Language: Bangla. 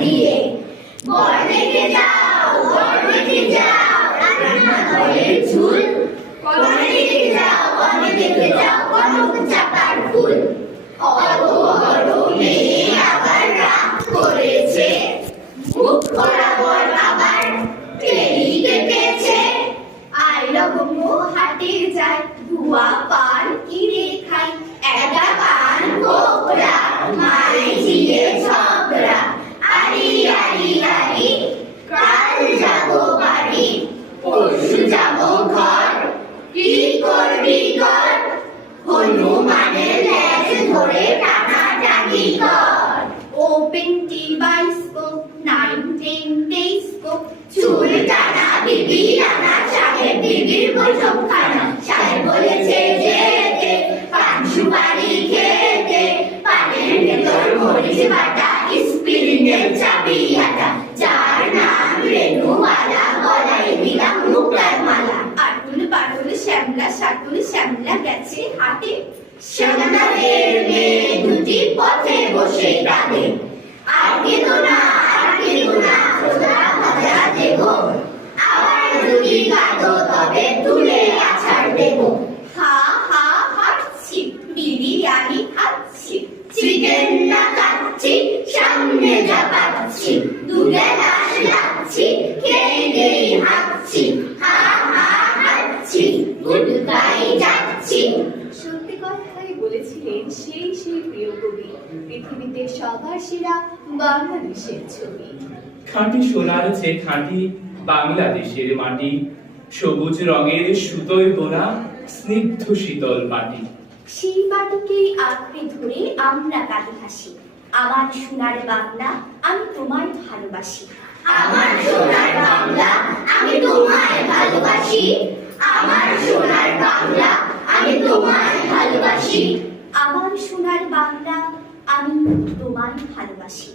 দিয়ে। বর দেখে যাও, বর দেখে যাও, রান্না ঘরের ঝুল। কনে দেখে যাও, কনে দেখে যাও, কনক চাপার ফুল। অগো মেয়ে আবার রাগ করেছে, মুখ করা বর আবার টেরি কেটেছে। আইলো গো হাটে যায়, ধোয়া পান কিনে খাই। একা পান কোকড়া, মাই ঝিয়ে ঝগড়া। আরি আরি আরি, কাল যাবো বাড়ি, পরশু যাবো ঘর। কি করবি কর, হনুমানের লেজ ধরে টানাটানি কর। ওপেন টিবাইস্কোপ, 19 টেলিস্কোপ। চুল টানা বিবি আনা, সাহেব বিবির বৈঠকখানা। সাহেব বলেছে যেতে, পান সুপারি খেতে। পানের ভেতর মরিচ বাটা, স্প্রিংয়ের চাবি আটা। যার নাম রেণুমালা, গলায় দিলাম মুক্তার মালা। আটুল পাটুল শ্যামলা, সাটুল শ্যামলা গেছে হাটে। শ্যামলাদের মেয়ে দুটি পথে বসে কাঁদে। আর কেঁদো না, আর কেঁদো না, খোদা ভাজা দেব। আবার যদি কাঁদো তবে তুলে আছাড় দেব। হা হা হাঁটছি, বিরিয়ানি খাচ্ছি। চিকেন না কাচ্ছি, সামনে যা পাচ্ছি। দূরে লাশ লাগছি, খেয়ে গেই হাঁটছি। হা হা হাঁটছি, গুটকাই যাচ্ছি। সত্যি কথাই বলেছিলেন সেই প্রিয় কবি, পৃথিবীতে সবার সেরা বাংলাদেশের ছবি। খাঁটি সোনার চেয়ে খাঁটি বাংলাদেশের মাটি, সবুজ রঙের সুতোয় বোনা স্নিগ্ধ শীতল মাটি। সেই মাটিকেই আঁকড়ে ধরে আমরা কাঁদি হাসি। আমার সোনার বাংলা, আমি তোমায় ভালোবাসি। আমার সোনার বাংলা, আমি তোমায় ভালোবাসি। আমার সোনার বাংলা, আমি তোমায় ভালোবাসি। আমার সোনার বাংলা, আমি তোমায় ভালোবাসি।